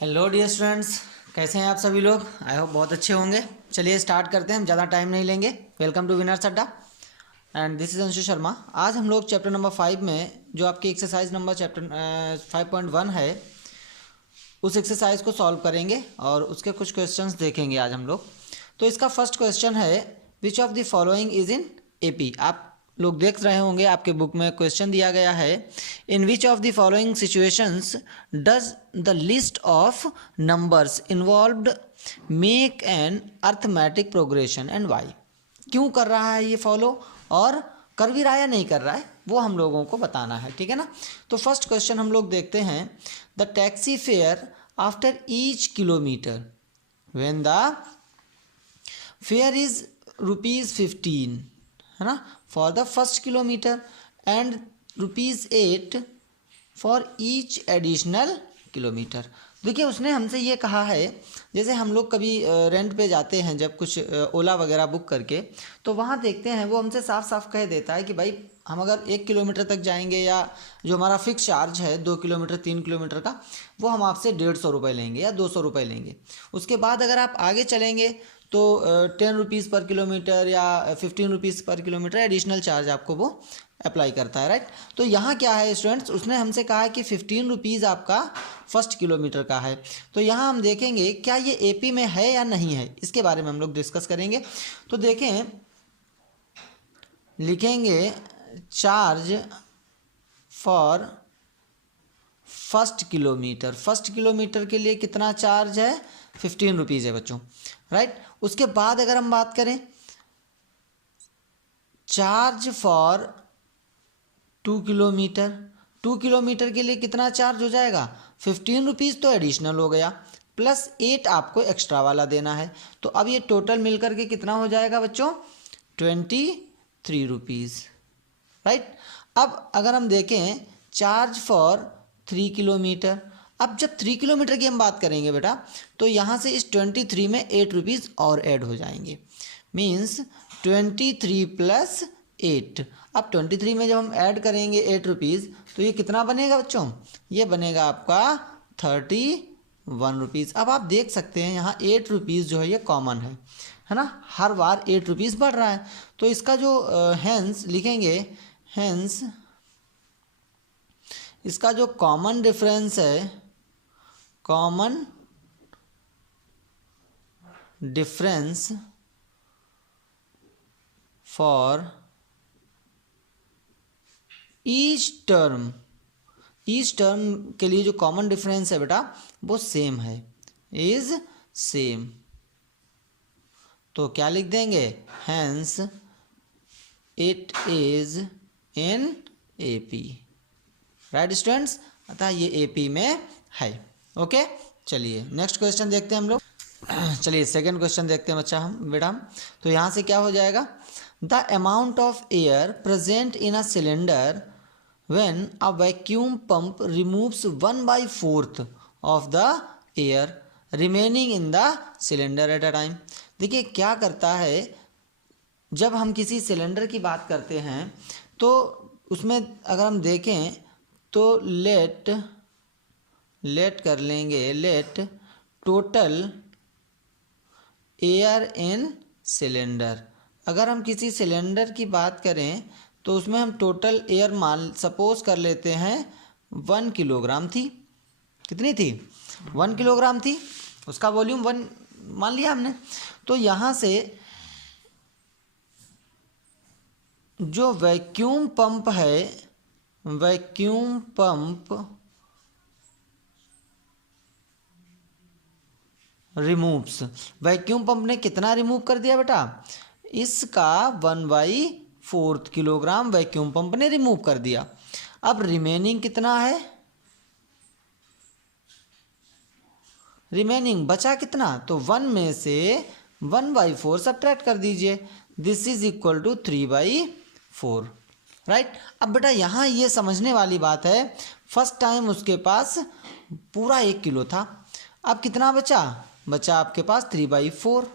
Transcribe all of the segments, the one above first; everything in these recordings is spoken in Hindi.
हेलो डियर स्टूडेंट्स, कैसे हैं आप सभी लोग। आई होप बहुत अच्छे होंगे। चलिए स्टार्ट करते हैं, हम ज़्यादा टाइम नहीं लेंगे। वेलकम टू विनर्स अड्डा and this is Anshu Sharma. आज हम लोग चैप्टर नंबर 5 में जो आपकी एक्सरसाइज नंबर चैप्टर 5.1 है उस एक्सरसाइज को सॉल्व करेंगे और उसके कुछ क्वेश्चंस देखेंगे आज हम लोग। तो इसका फर्स्ट क्वेश्चन है विच of the following is in AP. आप लोग देख रहे होंगे आपके बुक में क्वेश्चन दिया गया है, in which of the following situations does the list of numbers involved make an arithmetic progression and why. क्यों कर रहा है ये फॉलो और कर भी रहा है या नहीं कर रहा है वो हम लोगों को बताना है, ठीक है ना। तो फर्स्ट क्वेश्चन हम लोग देखते हैं, the taxi fare after each kilometre when the fair is ₹15, है ना, for the first kilometre and ₹8 for each additional kilometre. देखिए उसने हमसे ये कहा है, जैसे हम लोग कभी रेंट पे जाते हैं जब कुछ ओला वगैरह बुक करके, तो वहाँ देखते हैं वो हमसे साफ साफ कह देता है कि भाई हम अगर 1 किलोमीटर तक जाएंगे या जो हमारा फिक्स चार्ज है 2 किलोमीटर 3 किलोमीटर का, वो हम आपसे ₹150 लेंगे या ₹200 लेंगे। उसके बाद अगर आप आगे चलेंगे तो ₹10 पर किलोमीटर या ₹15 पर किलोमीटर एडिशनल चार्ज आपको वो अप्लाई करता है, राइट। तो यहाँ क्या है स्टूडेंट्स, उसने हमसे कहा है कि ₹15 आपका फर्स्ट किलोमीटर का है। तो यहाँ हम देखेंगे क्या ये एपी में है या नहीं है, इसके बारे में हम लोग डिस्कस करेंगे। तो देखें, लिखेंगे charge for first kilometre. First kilometre के लिए कितना चार्ज है, ₹15 है बच्चों, राइट। उसके बाद अगर हम बात करें चार्ज फॉर 2 किलोमीटर, 2 किलोमीटर के लिए कितना चार्ज हो जाएगा, ₹15 तो एडिशनल हो गया, प्लस 8 आपको एक्स्ट्रा वाला देना है। तो अब ये टोटल मिलकर के कितना हो जाएगा बच्चों, ₹23, राइट। अब अगर हम देखें चार्ज फॉर 3 किलोमीटर, अब जब 3 किलोमीटर की हम बात करेंगे बेटा, तो यहाँ से इस 23 में ₹8 और ऐड हो जाएंगे, मीन्स 23 प्लस 8। अब 23 में जब हम ऐड करेंगे ₹8 तो ये कितना बनेगा बच्चों, ये बनेगा आपका ₹31। अब आप देख सकते हैं यहाँ ₹8 जो है ये कॉमन है ना, हर बार ₹8 बढ़ रहा है। तो इसका जो हेंस लिखेंगे, हेंस इसका जो कॉमन डिफरेंस है, common difference for each term, each term के लिए जो कॉमन डिफरेंस है बेटा वो सेम है, इज सेम। तो क्या लिख देंगे, hence it is in AP, right students. अतः ये एपी में है। ओके, चलिए नेक्स्ट क्वेश्चन देखते हैं हम लोग। चलिए सेकंड क्वेश्चन देखते हैं बच्चा हम बेटा। तो यहाँ से क्या हो जाएगा, the amount of air present in a cylinder when a vacuum pump removes 1/4 of the air remaining in the cylinder at a time। देखिए क्या करता है, जब हम किसी सिलेंडर की बात करते हैं तो उसमें अगर हम देखें तो लेट कर लेंगे, let total air in cylinder. अगर हम किसी सिलेंडर की बात करें तो उसमें हम टोटल एयर मान सपोज कर लेते हैं 1 किलोग्राम थी। कितनी थी, 1 किलोग्राम थी, उसका वॉल्यूम 1 मान लिया हमने। तो यहाँ से जो वैक्यूम पंप है, vacuum pump removes, vacuum pump ने कितना रिमूव कर दिया बेटा, इसका 1/4 किलोग्राम वैक्यूम पंप ने रिमूव कर दिया। अब रिमेनिंग कितना है, रिमेनिंग बचा कितना, तो 1 में से 1/4 सब्ट्रैक्ट कर दीजिए, this is equal to 3/4, right. अब बेटा यहाँ ये समझने वाली बात है, फर्स्ट टाइम उसके पास पूरा 1 किलो था, अब कितना बचा, बचा आपके पास 3/4।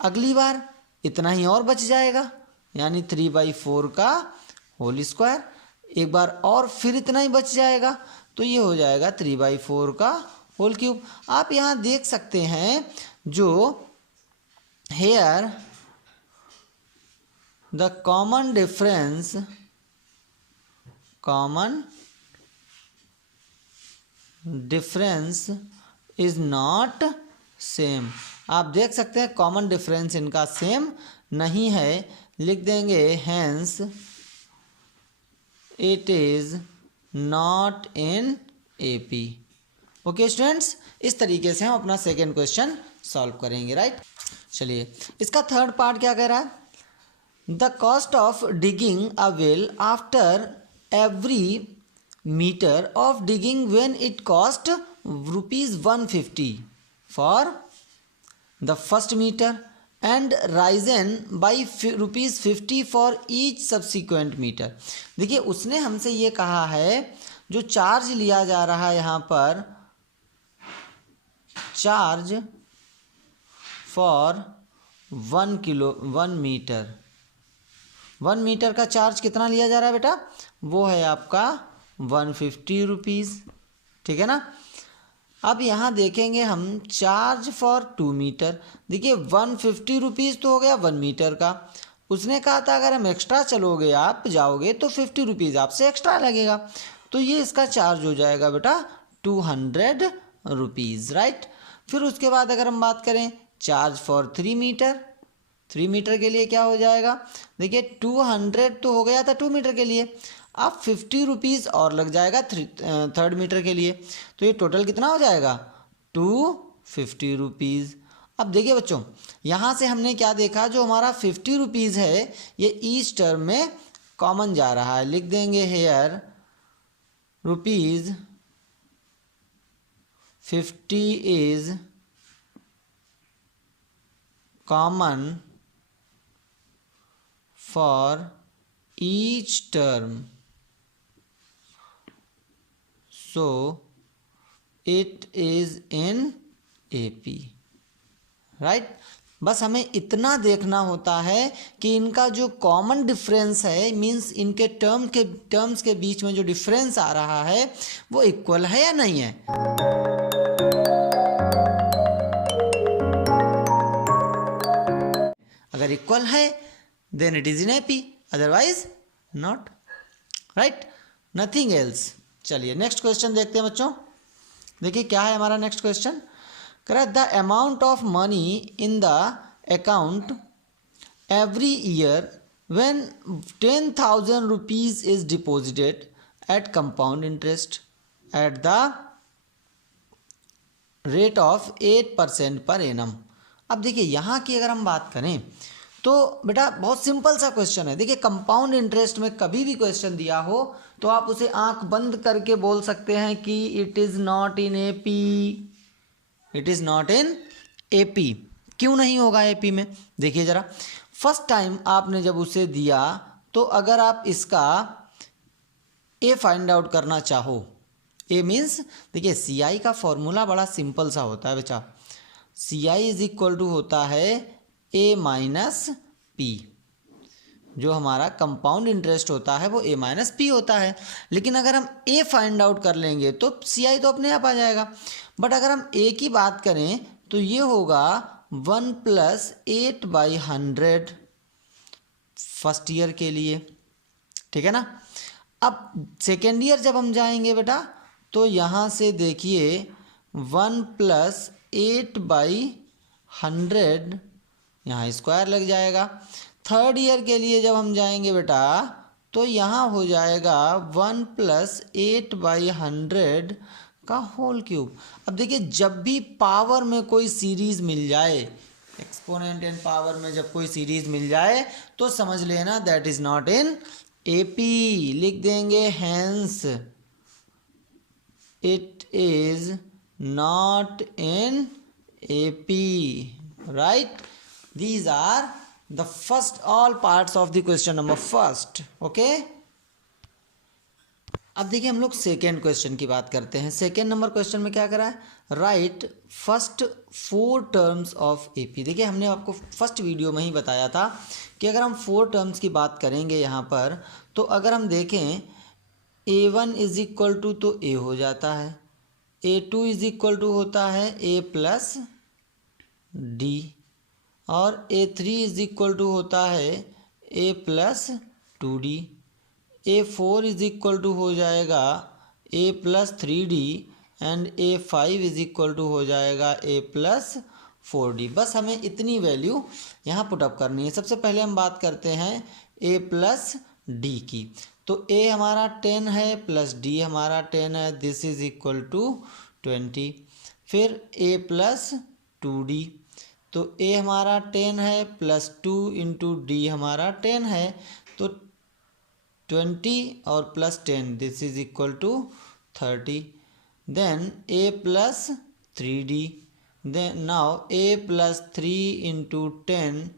अगली बार इतना ही और बच जाएगा, यानी 3/4 का होल स्क्वायर। एक बार और फिर इतना ही बच जाएगा, तो ये हो जाएगा 3/4 का होल क्यूब। आप यहाँ देख सकते हैं जो here the common difference is not same. आप देख सकते हैं कॉमन डिफरेंस इनका सेम नहीं है, लिख देंगे hence it is not in AP. Okay students, इस तरीके से हम अपना सेकेंड क्वेश्चन सॉल्व करेंगे, राइट। चलिए इसका थर्ड पार्ट क्या कह रहा है, the cost of digging a well after every metre of digging when it cost ₹150 for the first metre and risen by ₹50 for each subsequent metre. देखिए उसने हमसे ये कहा है जो चार्ज लिया जा रहा है यहाँ पर, चार्ज फॉर 1 मीटर का चार्ज कितना लिया जा रहा है बेटा, वो है आपका ₹150, ठीक है ना। अब यहाँ देखेंगे हम चार्ज फॉर 2 मीटर, देखिए ₹150 तो हो गया 1 मीटर का। उसने कहा था अगर हम एक्स्ट्रा चलोगे आप जाओगे तो ₹50 आपसे एक्स्ट्रा लगेगा, तो ये इसका चार्ज हो जाएगा बेटा ₹200, राइट। फिर उसके बाद अगर हम बात करें चार्ज फॉर 3 मीटर के लिए क्या हो जाएगा, देखिए 200 तो हो गया था 2 मीटर के लिए, अब ₹50 और लग जाएगा थर्ड मीटर के लिए, तो ये टोटल कितना हो जाएगा ₹250। अब देखिए बच्चों यहाँ से हमने क्या देखा, जो हमारा ₹50 है ये ईच टर्म में कॉमन जा रहा है, लिख देंगे here ₹50 is common for each term, so it is in AP, right. बस हमें इतना देखना होता है कि इनका जो कॉमन डिफरेंस है, मींस इनके टर्म्स के बीच में जो डिफरेंस आ रहा है वो इक्वल है या नहीं है। अगर इक्वल है then it is in AP, otherwise not, right, nothing else. चलिए नेक्स्ट क्वेश्चन देखते हैं बच्चों। देखिए क्या है हमारा next question, correct the amount of money in the account every year when ₹10,000 is deposited at compound interest at the rate of 8% per annum. अब देखिए यहाँ की अगर हम बात करें तो बेटा बहुत सिंपल सा क्वेश्चन है। देखिए कंपाउंड इंटरेस्ट में कभी भी क्वेश्चन दिया हो तो आप उसे आंख बंद करके बोल सकते हैं कि it is not in AP, it is not in AP. क्यों नहीं होगा एपी में, देखिए ज़रा, फर्स्ट टाइम आपने जब उसे दिया तो अगर आप इसका ए फाइंड आउट करना चाहो, ए मीन्स देखिए CI का फॉर्मूला बड़ा सिंपल सा होता है बेटा, CI इज इक्वल टू होता है A माइनस P, जो हमारा कंपाउंड इंटरेस्ट होता है वो A माइनस P होता है। लेकिन अगर हम A फाइंड आउट कर लेंगे तो CI तो अपने आप आ जाएगा, बट अगर हम A की बात करें तो ये होगा 1 + 8/100 फर्स्ट ईयर के लिए, ठीक है ना। अब सेकेंड ईयर जब हम जाएंगे बेटा तो यहाँ से देखिए 1 + 8/100 यहाँ स्क्वायर लग जाएगा। थर्ड ईयर के लिए जब हम जाएंगे बेटा तो यहाँ हो जाएगा 1 + 8/100 का होल क्यूब। अब देखिए जब भी पावर में कोई सीरीज मिल जाए, एक्सपोनेंट एंड पावर में जब कोई सीरीज मिल जाए तो समझ लेना that is not in AP, लिख देंगे hence it is not in AP, right. These are the first all parts of the question number first, okay? अब देखिए हम लोग सेकेंड क्वेश्चन की बात करते हैं। सेकेंड नंबर क्वेश्चन में क्या करा है, right first 4 terms of AP. देखिए हमने आपको फर्स्ट वीडियो में ही बताया था कि अगर हम 4 टर्म्स की बात करेंगे यहाँ पर तो अगर हम देखें A1 इज इक्वल टू तो A हो जाता है, A2 इज इक्वल टू होता है A प्लस डी, और A3 इज इक्वल टू होता है A plus 2D। A4 is equal to हो जाएगा A plus 3D, and A5 is equal to हो जाएगा A प्लस 4D। बस हमें इतनी वैल्यू यहाँ पुटअप करनी है। सबसे पहले हम बात करते हैं A प्लस D की। तो A हमारा 10 है प्लस D हमारा 10 है, दिस इज इक्वल टू 20। फिर A प्लस 2D, तो A हमारा 10 है प्लस 2 इंटू डी हमारा 10 है, तो 20 और plus 10 this is equal to 30। Then A plus 3D, then now A plus 3 into 10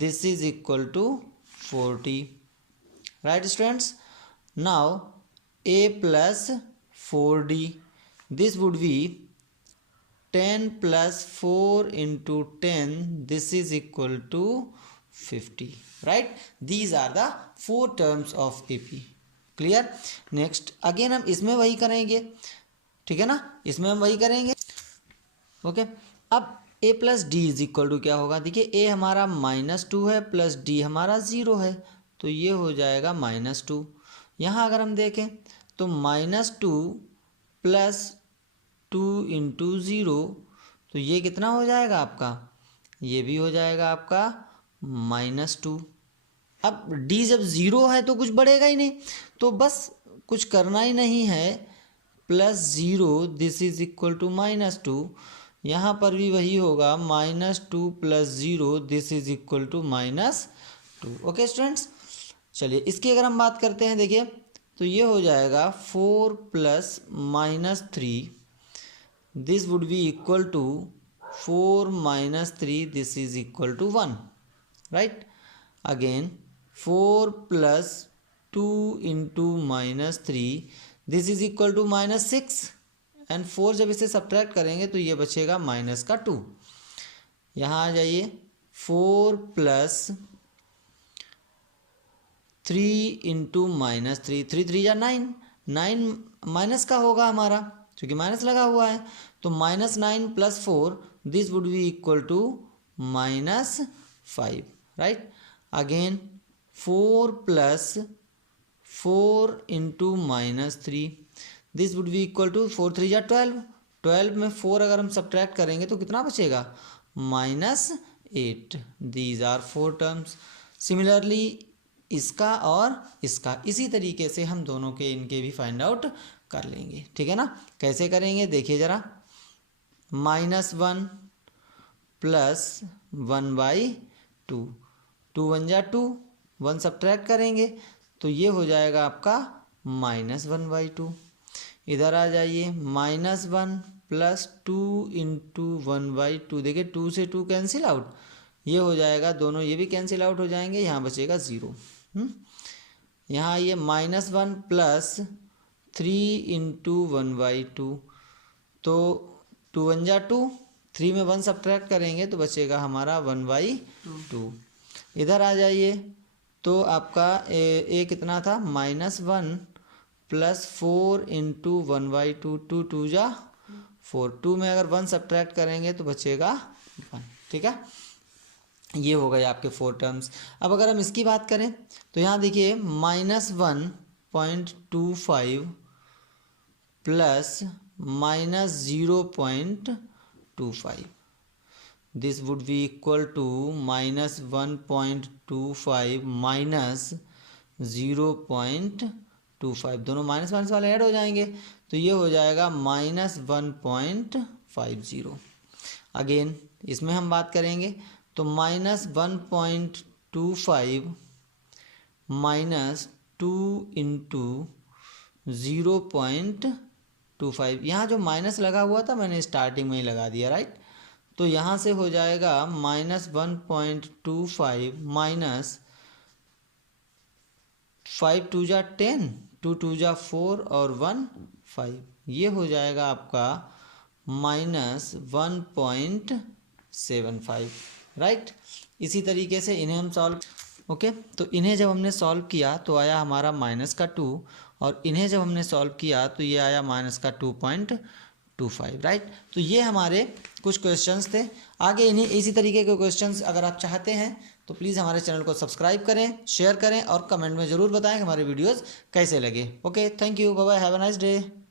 this is equal to 40, right students? Now A plus 4D, this would be 10 plus 4 into 10 this is equal to 50, right? These are the 4 terms of AP, clear? Next again हम इसमें वही करेंगे, ठीक है ना, इसमें हम वही करेंगे। ओके अब A plus D is equal to क्या होगा, देखिए A हमारा -2 है प्लस D हमारा 0 है, तो ये हो जाएगा -2। यहाँ अगर हम देखें तो -2 प्लस 2 इंटू 0, तो ये कितना हो जाएगा आपका, ये भी हो जाएगा आपका -2। अब D जब 0 है तो कुछ बढ़ेगा ही नहीं, तो बस कुछ करना ही नहीं है, +0 दिस इज इक्वल टू -2। यहाँ पर भी वही होगा, -2 plus 0 this is equal to -2। Okay students, चलिए इसकी अगर हम बात करते हैं, देखिए तो ये हो जाएगा 4 plus -3 this would be equal to 4 - 3 this is equal to 1, right. Again 4 plus 2 into -3 this is equal to -6, and 4 जब इसे सब्ट्रैक्ट करेंगे तो ये बचेगा -2। यहाँ आ जाइए, 4 प्लस 3 इंटू -3, 3 3 जा 9, 9 माइनस का होगा हमारा क्योंकि माइनस लगा हुआ है, तो -9 plus 4 this would be equal to -5, right. Again 4 plus 4 into -3 this would be equal to 4 3 जा 12, 12 में 4 अगर हम सब्ट्रैक्ट करेंगे तो कितना बचेगा, -8। These are 4 terms. सिमिलरली इसका और इसका इसी तरीके से हम दोनों के इनके भी फाइंड आउट कर लेंगे, ठीक है ना। कैसे करेंगे देखिए ज़रा, -1 प्लस 1/2, 2 1 जा 2, 1 सब्ट्रैक्ट करेंगे तो ये हो जाएगा आपका -1/2। इधर आ जाइए, -1 प्लस 2 इंटू 1/2, देखिए 2 से 2 कैंसिल आउट, ये हो जाएगा, दोनों ये भी कैंसिल आउट हो जाएंगे, यहाँ बचेगा 0। यहाँ आइए, -1 प्लस 3 इंटू 1/2, तो 2 1 जा 2, 3 में 1 सब्ट्रैक्ट करेंगे तो बचेगा हमारा 1/2। इधर आ जाइए, तो आपका ए कितना था, -1 प्लस 4 इंटू 1/2, 2 2 जा 4, 2 में अगर 1 सब्ट्रैक्ट करेंगे तो बचेगा 1, ठीक है। ये हो गए आपके 4 टर्म्स। अब अगर हम इसकी बात करें तो यहाँ देखिए, -1.25 plus -0.25 this would be equal to -1.25 minus 0.25, दोनों माइनस माइनस वाले ऐड हो जाएंगे तो ये हो जाएगा -1.50। अगेन इसमें हम बात करेंगे तो -1.25 माइनस 2 इंटू 0.25, यहाँ जो माइनस लगा हुआ था मैंने स्टार्टिंग में ही लगा दिया, राइट। तो यहाँ से हो जाएगा -1.25 माइनस 5 2 जा 10, 2 2 जा 4 और 1 5, ये हो जाएगा आपका -1.75, राइट। इसी तरीके से इन्हें हम सॉल्व, ओके तो इन्हें जब हमने सॉल्व किया तो आया हमारा -2, और इन्हें जब हमने सॉल्व किया तो ये आया -2.25, 25, राइट। तो ये हमारे कुछ क्वेश्चंस थे। आगे इन्हीं इसी तरीके के क्वेश्चंस अगर आप चाहते हैं तो प्लीज़ हमारे चैनल को सब्सक्राइब करें, शेयर करें और कमेंट में ज़रूर बताएं कि हमारे वीडियोस कैसे लगे। Okay, thank you, bye bye, have a nice day.